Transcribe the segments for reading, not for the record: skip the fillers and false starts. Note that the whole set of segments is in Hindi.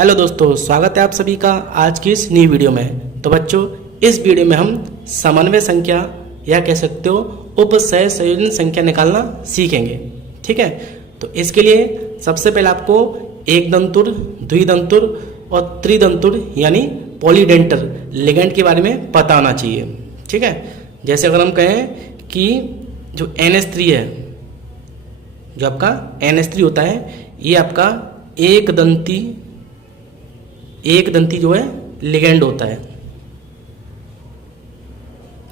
हेलो दोस्तों, स्वागत है आप सभी का आज की इस नई वीडियो में। तो बच्चों, इस वीडियो में हम समन्वय संख्या या कह सकते हो उपसय संयोजन संख्या निकालना सीखेंगे। ठीक है, तो इसके लिए सबसे पहले आपको एक दंतुर, द्विदंतुर और त्रिदंतुर यानी पॉलीडेंटर लिगेंड के बारे में पता होना चाहिए। ठीक है, जैसे अगर हम कहें कि जो NH3 है, जो आपका NH3 होता है, ये आपका एक दंती जो है लिगेंड होता है।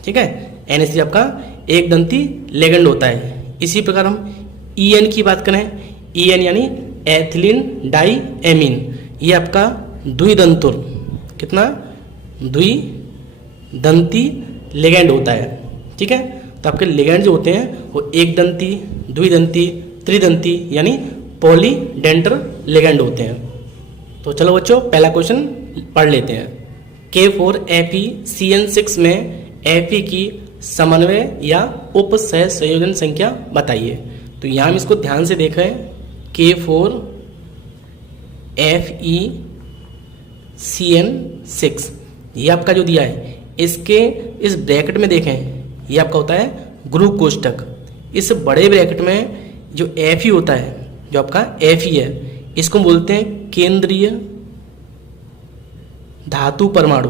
ठीक है, NH3 आपका एक दंती लिगेंड होता है। इसी प्रकार हम EN की बात करें, EN यानी एथिलीन डाई एमीन, ये आपका द्विदंतुर, कितना द्विदंती लिगेंड होता है। ठीक है, तो आपके लिगेंड जो होते हैं वो एक दंती, द्विदंती, त्रिदंती यानी पॉलीडेंटर लिगेंड होते हैं। तो चलो बच्चों, पहला क्वेश्चन पढ़ लेते हैं। K4FeCN6 में Fe की समन्वय या उपसह संयोजन संख्या बताइए। तो यहाँ हम इसको ध्यान से देख रहे हैं। K4FeCN6 ये आपका जो दिया है, इसके इस ब्रैकेट में देखें, ये आपका होता है गुरु कोष्ठक। इस बड़े ब्रैकेट में जो Fe होता है, जो आपका Fe है, इसको बोलते हैं केंद्रीय धातु परमाणु।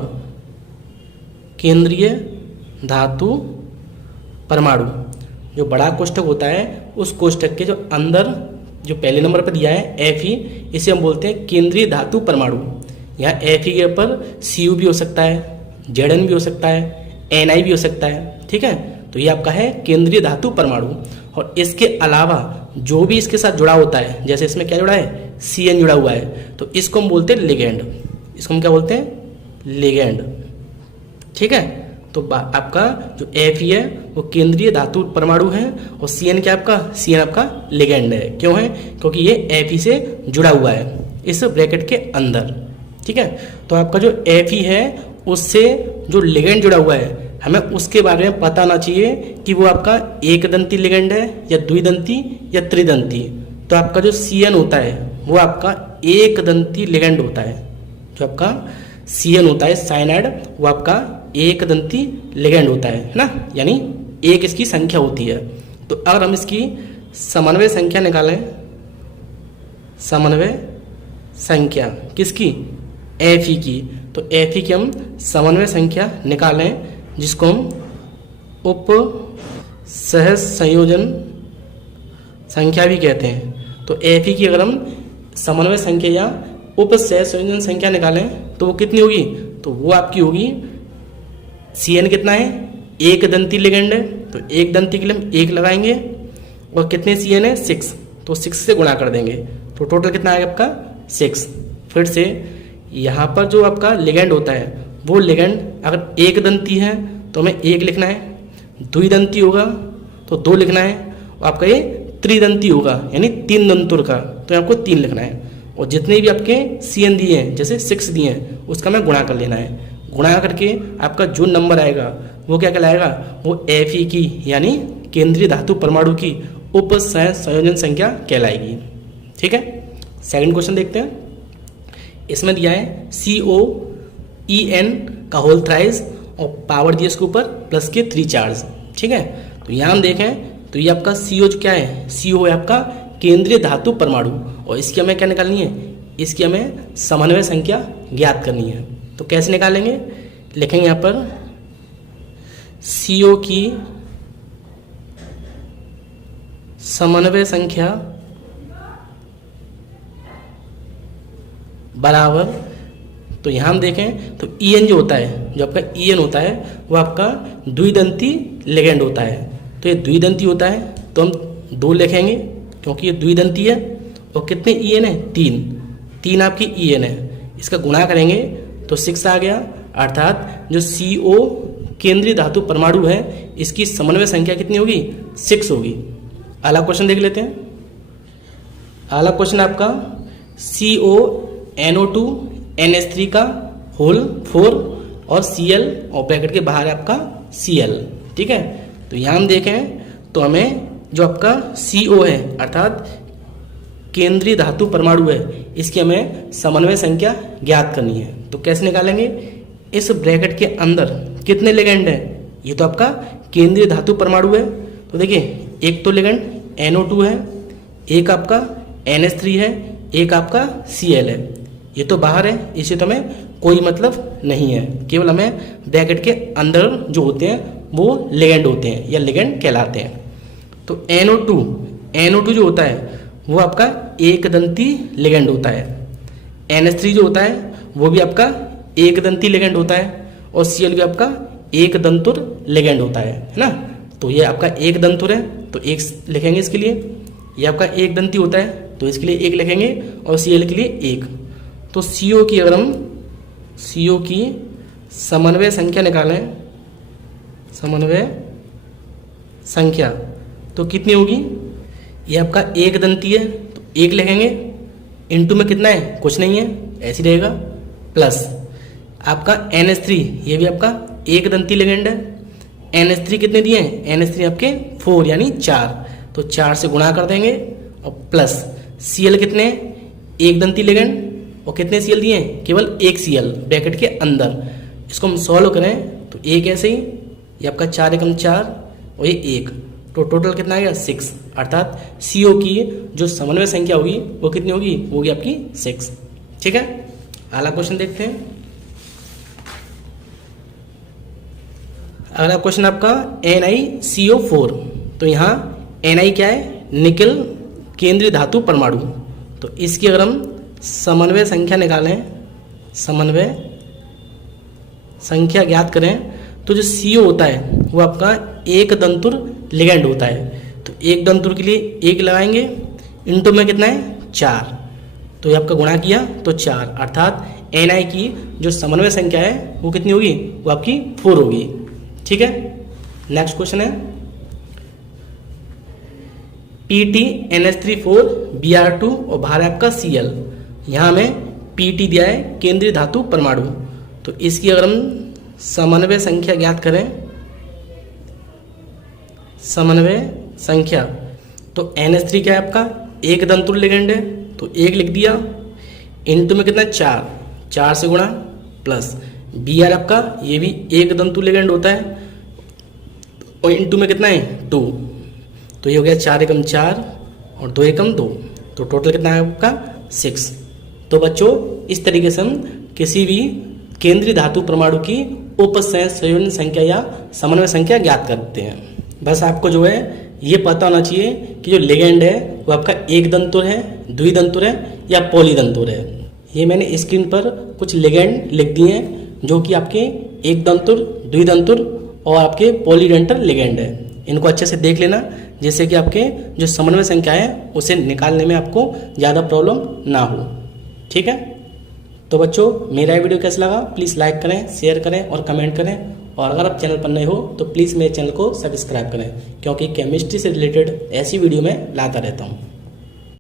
केंद्रीय धातु परमाणु जो बड़ा कोष्ठक होता है, उस कोष्ठक के जो अंदर जो पहले नंबर पर दिया है Fe, इसे हम बोलते हैं केंद्रीय धातु परमाणु। यहाँ Fe के ऊपर Cu भी हो सकता है, Zn भी हो सकता है, Ni भी हो सकता है। ठीक है, तो ये आपका है केंद्रीय धातु परमाणु। और इसके अलावा जो भी इसके साथ जुड़ा होता है, जैसे इसमें क्या जुड़ा है, Cn जुड़ा हुआ है, तो इसको हम बोलते हैं लिगेंड। इसको हम क्या बोलते हैं, लिगेंड। ठीक है, तो आपका जो Fe है वो केंद्रीय धातु परमाणु है और Cn क्या आपका, Cn आपका लिगेंड है। क्यों है, क्योंकि ये Fe से जुड़ा हुआ है इस ब्रैकेट के अंदर। ठीक है, तो आपका जो Fe है उससे जो लिगेंड जुड़ा हुआ है, हमें उसके बारे में पता होना चाहिए कि वो आपका एक दंती लिगेंड है या द्विदंती या त्रिदंती। तो आपका जो Cn होता है वो आपका एक दंती लिगेंड होता है। जो आपका Cn होता है साइनाइड, वो आपका एक दंती लिगेंड होता है ना, यानी एक इसकी संख्या होती है। तो अगर हम इसकी समन्वय संख्या निकालें, समन्वय संख्या किसकी, Fe की, तो Fe की हम समन्वय संख्या निकालें, जिसको हम उप सह संयोजन संख्या भी कहते हैं। तो Fe की अगर हम समन्वय संख्या या उप सह संयोजन संख्या निकालें तो वो कितनी होगी, तो वो आपकी होगी, Cn कितना है, एक दंती लिगेंड है, तो एक दंती के लिए हम एक लगाएंगे और कितने Cn है, 6, तो 6 से गुणा कर देंगे, तो टोटल कितना आएगा आपका 6। फिर से यहाँ पर जो आपका लिगेंड होता है, वो लिगेंड अगर एक दंती है तो हमें एक लिखना है, द्विदंती होगा तो 2 लिखना है, और आपका ये त्रिदंती होगा यानी 3 दंतुर का, तो आपको 3 लिखना है। और जितने भी आपके Cn दिए हैं, जैसे 6 दिए हैं, उसका हमें गुणा कर लेना है। गुणा करके आपका जो नंबर आएगा वो क्या कहलाएगा, वो Fe की यानी केंद्रीय धातु परमाणु की उपसह संयोजन संख्या कहलाएगी। ठीक है, सेकंड क्वेश्चन देखते हैं। इसमें दिया है COEN का होल थ्राइस और पावर दिया इसके ऊपर प्लस के 3 चार्ज। ठीक है, तो यहाँ हम देखें तो ये आपका CO क्या है, CO है आपका केंद्रीय धातु परमाणु, और इसकी हमें क्या निकालनी है, इसकी हमें समन्वय संख्या ज्ञात करनी है। तो कैसे निकालेंगे, लिखेंगे यहाँ पर CO की समन्वय संख्या बराबर, तो यहाँ हम देखें तो EN जो होता है, जो आपका EN होता है वो आपका द्विदंती लिगेंड होता है। तो ये द्विदंती होता है तो हम 2 लिखेंगे क्योंकि ये द्विदंती है, और कितने EN है, 3 आपकी EN है। इसका गुणा करेंगे तो 6 आ गया, अर्थात जो CO केंद्रीय धातु परमाणु है, इसकी समन्वय संख्या कितनी होगी, 6 होगी। अगला क्वेश्चन देख लेते हैं। अगला क्वेश्चन आपका CONO2 NH3 का होल 4 और Cl और ब्रैकेट के बाहर है आपका Cl। ठीक है, तो यहाँ हम देखें तो हमें जो आपका CO है, अर्थात केंद्रीय धातु परमाणु है, इसकी हमें समन्वय संख्या ज्ञात करनी है। तो कैसे निकालेंगे? इस ब्रैकेट के अंदर कितने लिगेंड है? ये तो आपका केंद्रीय धातु परमाणु है, तो देखिए एक तो लिगेंड NO2 है, एक आपका NH3 है, एक आपका Cl है। ये तो बाहर है, इसे तो हमें कोई मतलब नहीं है, केवल हमें ब्रैकेट के अंदर जो होते हैं वो लिगेंड होते हैं या लिगेंड कहलाते हैं। तो NO2 जो होता है वो आपका एक दंती लिगेंड होता है। NH3 जो होता है वो भी आपका एक दंती लिगेंड होता है, और Cl भी आपका एक दंतुर लिगेंड होता है ना। तो ये आपका एक दंतुर है तो एक लिखेंगे इसके लिए, ये आपका एक दंती होता है तो इसके लिए एक लिखेंगे, और Cl के लिए एक। तो CO की अगर हम CO की समन्वय संख्या निकालें, समन्वय संख्या तो कितनी होगी? ये आपका एक दंती है तो एक लिखेंगे, इनटू में कितना है? कुछ नहीं है, ऐसे रहेगा, प्लस आपका NH3, ये भी आपका एक दंती लिगेंड है। NH3 कितने दिए हैं? NH3 आपके 4 यानी 4, तो 4 से गुणा कर देंगे, और प्लस Cl कितने? एक दंती लिगेंड, और कितने Cl दिए हैं? केवल एक Cl ब्रैकेट के अंदर। इसको हम सॉल्व करें तो एक ऐसे ही, ये आपका 4 एकम 4 और ये 1, तो टोटल कितना आ गया? 6। अर्थात CO की जो समन्वय संख्या होगी वो कितनी होगी? वो होगी आपकी 6। ठीक है, अगला क्वेश्चन देखते हैं। अगला क्वेश्चन आपका NiCO4। तो यहाँ Ni क्या है? निकल केंद्रीय धातु परमाणु। तो इसकी अगर हम समन्वय संख्या निकालें, समन्वय संख्या ज्ञात करें, तो जो CO होता है वो आपका एक दंतुर लिगेंड होता है। तो एक दंतुर के लिए एक लगाएंगे, इनटू में कितना है? 4, तो ये आपका गुणा किया तो 4, अर्थात Ni की जो समन्वय संख्या है वो कितनी होगी? वो आपकी 4 होगी। ठीक है, नेक्स्ट क्वेश्चन है PT NH3 4 Br2 और बाहर है आपका Cl। यहाँ हमें PT दिया है केंद्रीय धातु परमाणु। तो इसकी अगर हम समन्वय संख्या ज्ञात करें, समन्वय संख्या, तो NH3 क्या है आपका? एक दंतुर लिगेंड है तो एक लिख दिया, इनटू में कितना? 4 से गुणा, प्लस Br आपका ये भी एक दंतुर लिगेंड होता है, और इनटू में कितना है? 2, तो ये हो गया 4 एकम 4 और 2 एकम 2, तो टोटल कितना है आपका? 6। तो बच्चों इस तरीके से हम किसी भी केंद्रीय धातु परमाणु की उपसंयोजन संख्या या समन्वय संख्या ज्ञात करते हैं। बस आपको जो है ये पता होना चाहिए कि जो लिगेंड है वो आपका एक दंतुर है, द्विदंतुर है या पॉलीदंतुर है। ये मैंने स्क्रीन पर कुछ लिगेंड लिख दिए हैं जो कि आपके एक दंतुर, द्विदंतुर और आपके पॉलीडेंटल लिगेंड है। इनको अच्छे से देख लेना, जिससे कि आपके जो समन्वय संख्या है उसे निकालने में आपको ज़्यादा प्रॉब्लम ना हो। ठीक है, तो बच्चों मेरा वीडियो कैसा लगा प्लीज़ लाइक करें, शेयर करें और कमेंट करें, और अगर आप चैनल पर नए हो तो प्लीज़ मेरे चैनल को सब्सक्राइब करें, क्योंकि केमिस्ट्री से रिलेटेड ऐसी वीडियो मैं लाता रहता हूँ।